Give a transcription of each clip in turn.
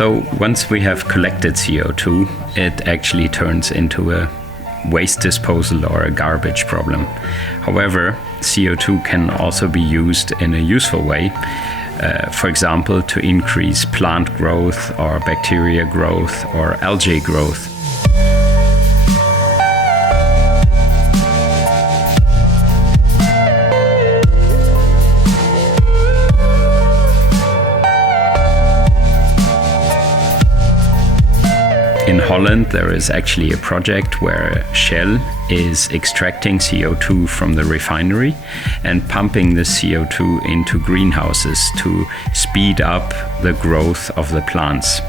So once we have collected CO2, it actually turns into a waste disposal or a garbage problem. However, CO2 can also be used in a useful way, for example, to increase plant growth or bacteria growth or algae growth. In Holland, there is actually a project where Shell is extracting CO2 from the refinery and pumping the CO2 into greenhouses to speed up the growth of the plants.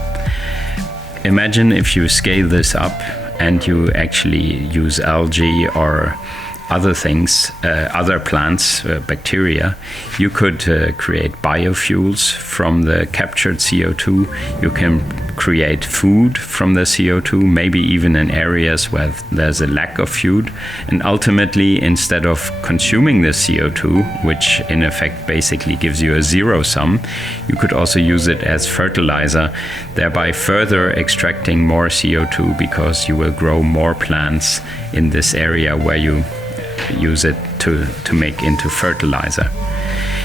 Imagine if you scale this up and you actually use algae or other things, other plants, bacteria. You could create biofuels from the captured CO2. You can create food from the CO2, maybe even in areas where there's a lack of food. And ultimately, instead of consuming the CO2, which in effect basically gives you a zero sum, you could also use it as fertilizer, thereby further extracting more CO2 because you will grow more plants in this area where you use it to make into fertilizer.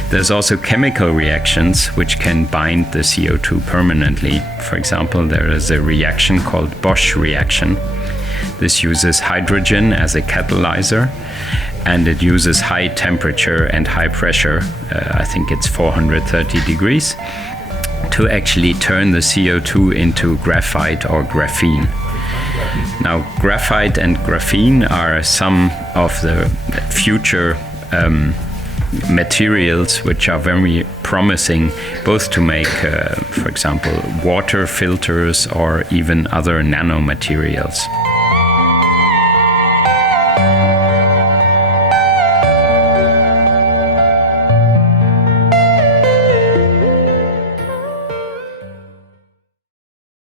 There's also chemical reactions which can bind the CO2 permanently. For example, there is a reaction called Bosch reaction. This uses hydrogen as a catalyzer, and it uses high temperature and high pressure, I think it's 430 degrees, to actually turn the CO2 into graphite or graphene. Now, graphite and graphene are some of the future materials which are very promising, both to make, for example, water filters or even other nanomaterials.